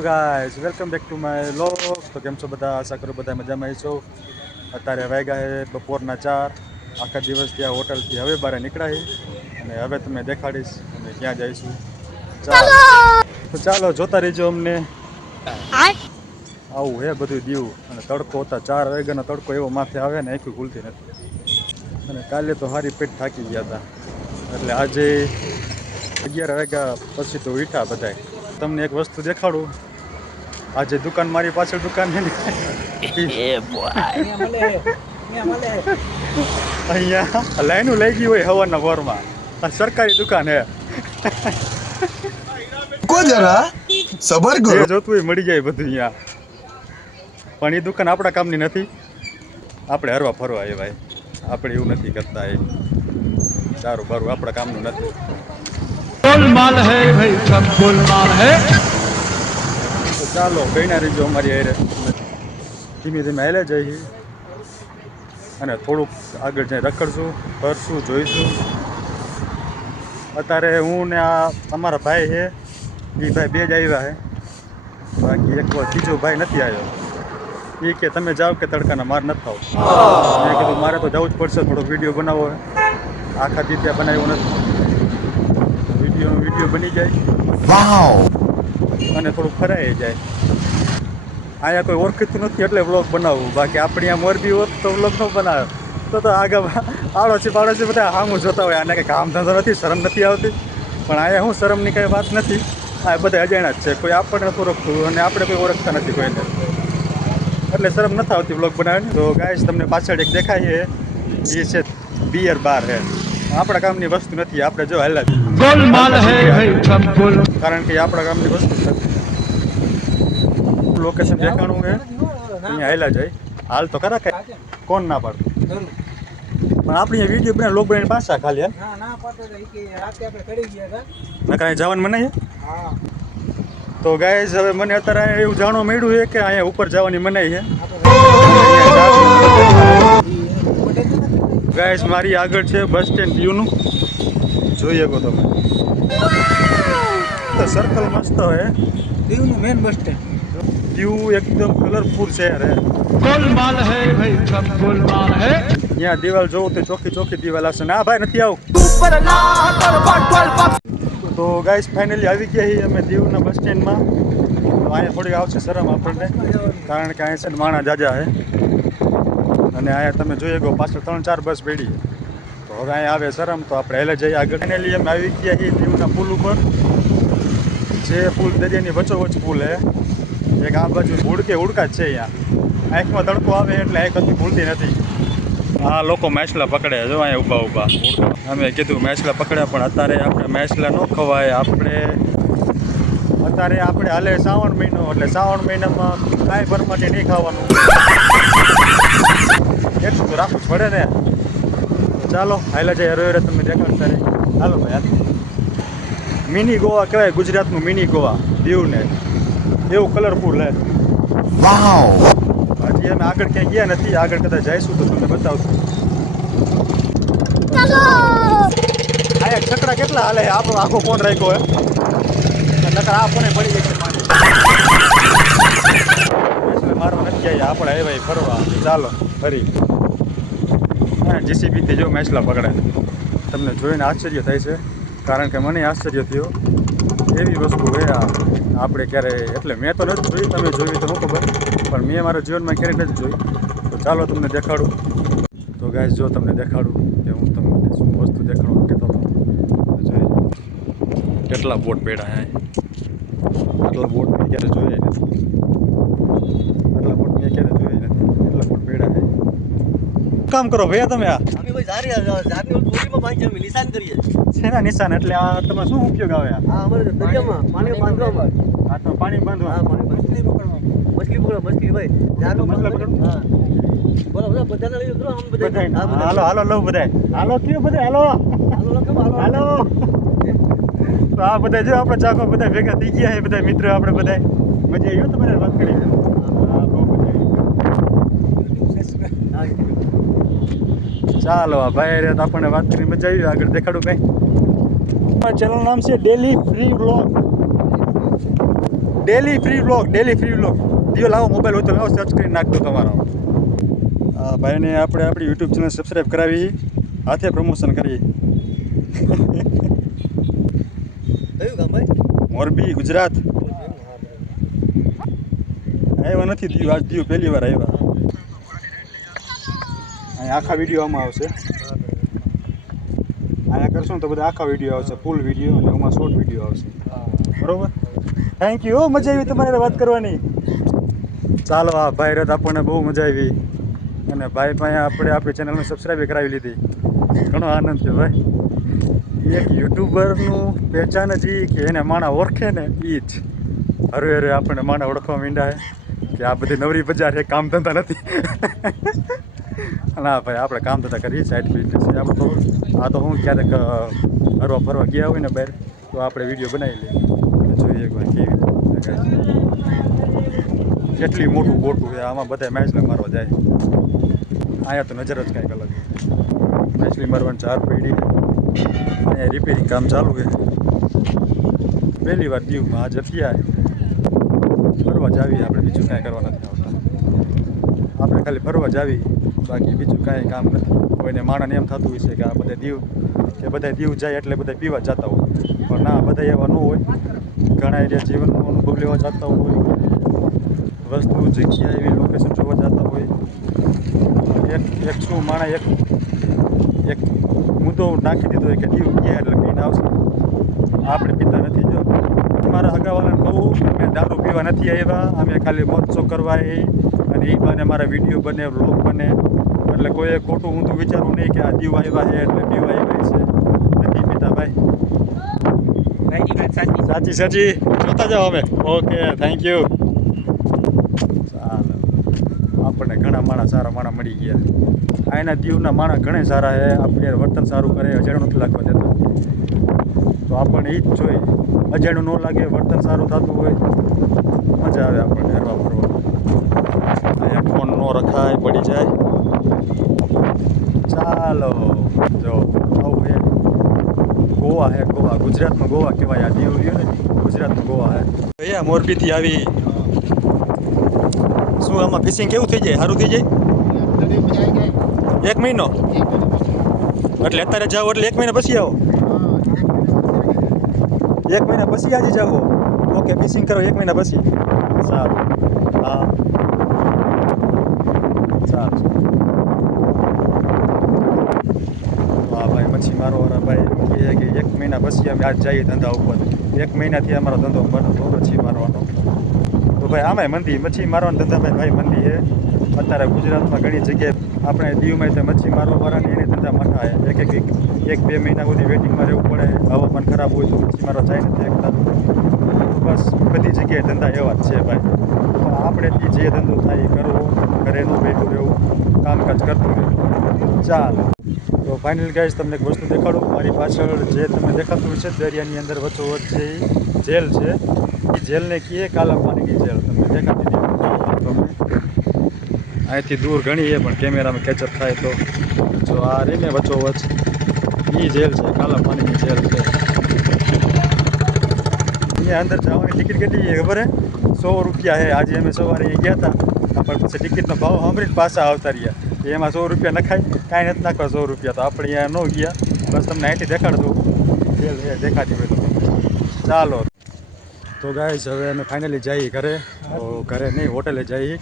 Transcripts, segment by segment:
Hello guys, welcome back to my vlog. તો કેમ છો બધા? આશા કરું બધા મજામાં છો. અત્યારે વાગ્યા છે બપોરના 4. આખા દિવસ ત્યાં હોટલથી હવે બહાર નીકળાય અને હવે તમને દેખાડીશ અમે ક્યાં જઈશું. ચાલો જોતા રહીજો અમને. આવું હે બધું દીવું અને તડકો હતા 4 વાગ્યાનો તડકો એવો માથે આવે ને આખું ખુલતી નથી. અને કાલે તો હારી પેટ થાકી ગયા હતા એટલે આજે 11 વાગ્યા પછી તો ઉઠ્યા બધાય. તમને એક વસ્તુ દેખાડું. આજે દુકાન મારી પાછળ દુકાન છે ને અહીંયા લાઈનું લઈ ગઈ હોય હવારના વોરમાં. આ સરકારી દુકાન હે. જરા સબર કરો. જોતું હોય મળી જાય બધું અહીંયા. પણ એ દુકાન આપણા કામની નથી. આપણે હરવા ફરવા એ ભાઈ, આપણે એવું નથી કરતા. એ સારું બારું આપણા કામનું નથી. गोलमाल है भाई, सब गोलमाल है. તો ચાલો ગઈના રહીજો અમારી હારે. ધીમે ધીમે હાલે જઈએ અને થોડુંક આગળ જઈને રખડશું, ફરશું, જોઈશું. અત્યારે હું ને આ અમારા ભાઈ છે એ ભાઈ બે જ આવ્યા છે, બાકી એક ત્રીજો ભાઈ નથી આવ્યો. એ કે તમે જાઓ કે તડકાના માર નથી થાવ. મેં કીધું મારે તો જવું જ પડશે, થોડોક વિડીયો બનાવવો હોય. આખા દી ત્યાં બનાવ્યો નથી. વિડીયો બની જાય અને થોડુંક ફરાઈ જાય. અહીંયા કોઈ ઓળખીતું નથી એટલે વ્લોગ બનાવવું. બાકી આપણી આ મોરબી હોત તો વ્લોગ ન બનાવે તો આગળ પાડોશી બધા સામું જોતા હોય. આને કંઈ કામ ધંધો નથી, શરમ નથી આવતી. પણ અહીંયા શું શરમની કંઈ વાત નથી. આ બધા અજાણ્યા જ છે. કોઈ આપણને નથી ઓળખતું અને આપણે કોઈ ઓળખતા નથી કોઈને, એટલે શરમ નથી આવતી વ્લોગ બનાવવાની. તો ગાઈસ તમને પાછળ એક દેખાય છે, એ છે બિયર બાર છે. આપણા કામની વસ્તુ નથી. આપણે જો હાલ गोलमाल है भाई, सब गोल. કારણ કે આપણા કામની વસ્તુ નથી. લોકેશન દેખાણું છે અહીંયા હાલ્યા જાય. હાલ તો ખરા કે કોણ ના પાડતું. પણ આપણી વિડીયો બનાવી લોક બનાવીને પાછા ખાલી કાંઈ જવાનું મને તો ગાઈઝ હવે મને અત્યારે એવું જાણવા મળ્યું છે કે અહીંયા ઉપર જવાની મનાઈ છે. ગાઈઝ મારી આગળ છે બસ સ્ટેન્ડ દીવનું, જોઈ શકો તમે. તો સર્કલ મસ્ત હોય. દીવનું મેન બસ સ્ટેન્ડ. દીવ એકદમ કલરફુલ શહેર હે. गोलमाल है भाई, सब गोलमाल है. ત્યાં દિવાલ જોવું તો ચોખ્ખી ચોખ્ખી દિવાલ હશે. ના ભાઈ નથી આવું. તો ગાઈસ ફાઇનલી આવી ગયા છીએ અમે દીવના બસ સ્ટેન્ડમાં. તો અહીંયા થોડીક આવશે શરમ આપણને, કારણ કે અહીંયા છે ને માણા જાજા છે અને અહીંયા તમે જોઈએ ગો પાછળ 3-4 બસ બેડી. તો હવે અહીંયા આવે શરમ, તો આપણે હેલે જઈએ આગળ. ફાઇનલી અમે આવી ગયા છીએ દીવના પુલ ઉપર. જે પુલ દરિયાની વચ્ચોવચ્ચ પુલ છે. એક આ બાજુ ઉડકા જ છે. અહીંયા આંખમાં તડકો આવે એટલે આંખ હતી ભૂલતી નથી. આ લોકો મેસલા પકડે જો અહીંયા ઊભા અમે કીધું મેસલા પકડ્યા, પણ અત્યારે આપણે મેસલા ન ખવાય. અત્યારે આપણે હાલે શ્રાવણ મહિનો, એટલે શ્રાવણ મહિનામાં કાંઈ ભરમાટી નહીં ખાવાનું. એટલું તો રાખવું જ પડે ને. તો ચાલો હાલે જાય. હરે તમે દેખાડતા રહે. હાલો ભાઈ. મિની ગોવા કહેવાય, ગુજરાતનું મિની ગોવા દીવને. એવું કલરફુલ હે. હજી અમે આગળ ક્યાંય ગયા નથી. આગળ કદાચ જઈશું તો તમને બતાવશું. આ છકડા કેટલા હાલે? આપણો આખો ફોન રાખ્યો હે, નકર આ ફોને પડી જાય છે. મારવા નથી ગયા આપણે. એ ભાઈ ફરવા ચાલો ફરી. જીસીબીથી જો મેસલા પકડે. તમને જોઈને આશ્ચર્ય થાય છે, કારણ કે મને આશ્ચર્ય થયો. એવી વસ્તુ હોય આપણે ક્યારે, એટલે મેં તો નથી જોઈ, તમે જોઈ તો ન ખબર, પણ મેં મારા જીવનમાં ક્યારેય નથી જોઈ. તો ચાલો તમને દેખાડું. તો ગાઈસ જો તમને દેખાડું કે હું તમને શું વસ્તુ દેખાડું કહેતો હતો. જોઈ કેટલા બોટ બેડા હે. આટલા બોટ મેં ક્યારે જોયા નથી. એટલા બોટ બેડા હે. કામ કરો ભૈયા તમે. આ અમે ભાઈ જારી પૂરીમાં બાંધી અમે નિશાન કરીએ. શેના નિશાન? એટલે આ તમે શું ઉપયોગ આવે? હા, અમારે દરિયામાં પાણી બાંધવામાં. આ તો પાણી બાંધવા. હા, પાણી મછલી પકડવા. મછલી ભાઈ. જારનો મતલબ પકડો. હા. બોલો બધાને લઈ લો આમ બધા. હાલો લવ બધાય. હાલો કયો બધા હાલો. હાલો. તો આ બધા જો આપણે ચાકો બધા ભેગા થઈ ગયા છે, બધા મિત્રો આપણે બધા. મજા આવી તમારે વાત કરી. હા, બહુ મજા આવી. ચાલો આ ભાઈ રે આપણને વાત કરી મજા આવી. આગળ દેખાડું કઈ. ચેનલ નામ છે daily free vlog. Daily free vlog દિયો લાવો મોબાઈલ હોય તો લાવો સર્ચ કરીને નાખતો તમારો આ ભાઈને આપણે આપણી યુટ્યુબ ચેનલ સબસ્ક્રાઈબ કરાવી હાથે પ્રમોશન કરી કયું ગામ ભાઈ? મોરબી ગુજરાત હા, આવ્યા નથી દીવ આજ દીવ પહેલી વાર આવ્યા અહીંયા આખા વિડીયો આમાં આવશે અહીંયા કરશું ને તો બધા આખા વિડીયો આવશે ફૂલ વિડીયો અને એમાં શોર્ટ વિડીયો આવશે બરોબર થેન્ક યુ મજા આવી તમારે વાત કરવાની ચાલો આ ભાઈ રથ આપણને બહુ મજા આવી અને ભાઈ પાસે આપણે આપણી ચેનલને સબસ્ક્રાઈબ કરાવી લીધી ઘણો આનંદ છે ભાઈ એક યુટ્યુબરનું પહેચાન જ ઈ કે એને માણા ઓળખે ને એ જ હરે હરે આપણને માણા ઓળખવા માંડ્યા છે કે આ બધી નવરી બજાર છે કામ ધંધા નથી ના ભાઈ આપણે કામ ધંધા કરીએ સાઈડ બિઝનેસ છે આપણે તો આ તો હું ક્યારેક હરવા ફરવા ગયા હોય ને બહાર તો આપણે વિડીયો બનાવી લઈએ જોઈએ કેવી કેટલી મોટું બોટું છે આમાં બધા મેચને મારવા જાય અહીંયા તો નજર જ કાંઈક અલગ મેચલી મારવાની 4 પડી અહીંયા રિપેરિંગ કામ ચાલુ છે પહેલી વાર દીવમાં આજે થયા ફરવા જ આવી આપણે બીજું કાંઈ કરવા નથી આવતા આપણે ખાલી ફરવા જ આવી બાકી બીજું કાંઈ કામ નથી કોઈને માણસને એમ થતું હોય છે કે આ બધા દીવ કે બધા દીવ જાય એટલે બધા પીવા જતા હોય પણ ના બધા એવા ન હોય ઘણા એરિયા જીવનનો અનુભવ લેવા જતા હોય વસ્તુ જગ્યા એવી લોકેશન જોવા જતા હોય એક શું માણસ એક મુદ્દો નાખી દીધો હોય કે દીવ ગયા એટલે પીને આવશે આપણે પીતા નથી જો મારા હગાવાલાને કહું અમે દારૂ પીવા નથી આવ્યા અમે ખાલી મોજશોખ કરવા આવી અને એ બને મારા વિડીયો બને વ્લોગ બને એટલે કોઈએ ખોટું ઊંધું વિચારવું નહીં કે આ દીવ આવ્યા છે એટલે પીવા આવ્યા છે નથી પીતા ભાઈ સાચી જોતા જાઓ અમે ઓકે થેન્ક યુ ચાલો આપણને ઘણા માણસ સારા માણસ મળી ગયા અહીંના દીવના માણસ ઘણા સારા છે આપણે વર્તન સારું કરે અજાણું નથી લાગવા દેતા તો આપણને એ જ જોઈએ અજાણું ન લાગે વર્તન સારું થતું હોય મજા આવે આપણને હરવા ફરવા અહીંયા ફોન ન રખાય પડી જાય ચાલો જો આવું હે ગોવા હે ગોવા ગુજરાતમાં ગોવા કહેવાય આ દીવ રહ્યું ને ગુજરાતમાં ગોવા હે અહીંયા મોરબીથી આવી શું આમાં ફિશિંગ કેવું થઈ જાય સારું થઈ જાય 1 મહિનો એટલે અત્યારે જાઓ એટલે 1 મહિના પછી આવો 1 મહિના પછી આજે જાઓ ઓકે ફિશિંગ કરો 1 મહિના પછી સારું હા સારું હા ભાઈ મચ્છી મારવાના ભાઈ કહે કે 1 મહિના પછી અમે આજ જઈએ ધંધા ઉપર 1 મહિનાથી અમારો ધંધો બનતો મચ્છી મારવાનો તો ભાઈ આમાંય મંદી મચ્છી મારવાનો ધંધામાં ભાઈ મંદી છે અત્યારે ગુજરાતમાં ઘણી જગ્યાએ આપણે દીવમાં તો મચ્છી મારવાવાળાને એને ધંધા માઠા છે એક બે મહિના સુધી વેટિંગમાં રહેવું પડે હવામાન ખરાબ હોય તો મચ્છી મારવા જાય નથી એકતા બસ બધી જગ્યાએ ધંધા એવા જ છે ભાઈ પણ આપણેથી જે ધંધો થાય એ કરવો ઘરે ન બેઠું રહેવું કામકાજ કરતું રહેવું ચાલો તો ફાઇનલ ગાઈઝ તમને એક વસ્તુ દેખાડું મારી પાછળ જે તમને દેખાતું છે દરિયાની અંદર વચ્ચોવચ્ચ જે જેલ છે એ જેલને કહીએ કાલા પાણીની જેલ તમને દેખાતી નહીં અહીંથી દૂર ઘણી છે પણ કેમેરામાં કેચઅપ થાય તો જો આ રહીને વચ્ચોવચ્ચ એ જેલ છે કાલા પાણીની જેલ છે અહીંયા અંદર જવાની ટિકિટ કેટલી છે ખબર હે 100 રૂપિયા છે આજે અમે સવારે ગયા હતા પણ પછી ટિકિટનો ભાવ સાંભળીને પાછા આવતા રહ્યા એમાં 100 રૂપિયા નખાય કાંઈ નથી નાખવા 100 રૂપિયા તો આપણે અહીંયા ન ગયા બસ તમને અહીંથી દેખાડ દઉં જેલ છે દેખાતી હોય તો ચાલો તો ગાઈસ હવે અમે ફાઇનલી જઈએ ઘરે તો ઘરે નહીં હોટલે જઈએ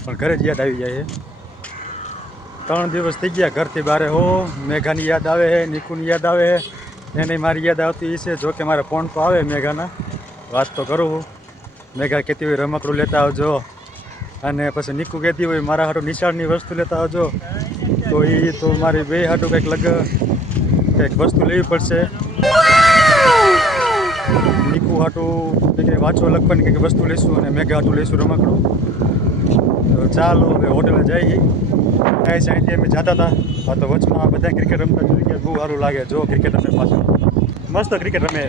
પણ ઘરે જ યાદ આવી જાય 3 દિવસ થઈ ગયા ઘરથી બહાર હો મેઘાની યાદ આવે છે નિકુની યાદ આવે છે એને મારી યાદ આવતી છે જો કે મારા ફોન તો આવે મેઘાના વાત તો કરું મેઘા કહેતી હોય રમકડું લેતા આવજો અને પછી નિકુ કહેતી હોય મારા હાટું નિશાળની વસ્તુ લેતા આવજો તો એ તો મારી બે હાટું કંઈક વસ્તુ લેવી પડશે નિકુ હાટું કંઈક વાંચવા લખવાની કંઈક વસ્તુ લઈશું અને મેઘા હાટું લઈશું રમકડું તો ચાલો હવે હોટેલે જઈએ કાંઈ અહીંથી અમે જતા હતા હા તો વચમાં બધા ક્રિકેટ રમતા જોઈ ગયા બહુ સારું લાગે જો ક્રિકેટ રમે પાછું મસ્ત ક્રિકેટ રમે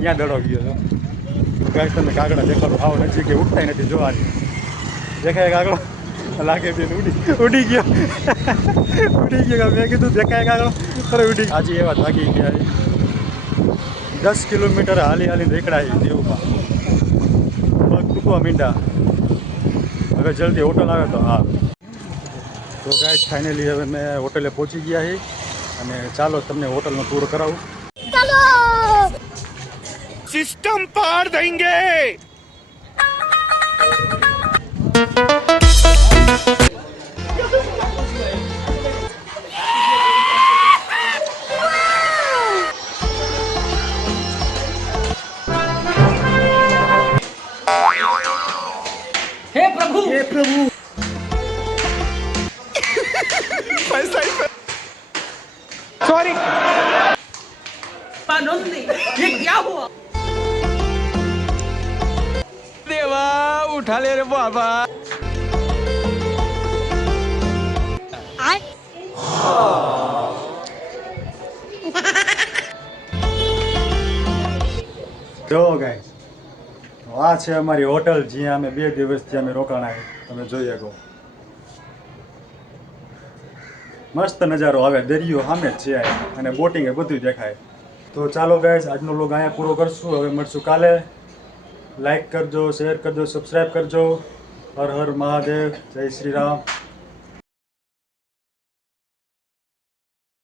ત્યાં દડો ગયો છો ગાય તમને કાગડા દેખાડો આવો નજીક કે ઉઠતા નથી જોવાની દેખાય કાગડો લાગે બેન ઉડી ગયો મેં કીધું દેખાય કાગડો ખરે ઉડી આજે એવા થાકી ગયા 10 કિલોમીટર હાલી નીકળાય દેવમાં તૂટવા મીંડા. હવે જલ્દી હોટલ આવે તો હા. તો ગાઈસ ફાઇનલી હવે મેં હોટલે પહોંચી ગયા છીએ અને ચાલો તમને હોટલનો ટૂર કરાવું. सिस्टम पार देंगे. सॉरी ये क्या हुआ देवा उठा ले रे बाबा જો ગાઈસ આ છે અમારી હોટલ જ્યાં અમે 2 દિવસથી અમે રોકાણા છે. તમે જોઈ શકો મસ્ત નજારો આવે, દરિયો સામે જ છે અને બોટિંગ એ બધું દેખાય. તો ચાલો ગાઈસ આજનો વ્લોગ અહીંયા પૂરો કરશું. હવે મળશું કાલે. લાઈક કરજો, શેર કરજો, સબસ્ક્રાઈબ કરજો. હર હર મહાદેવ, જય શ્રી રામ.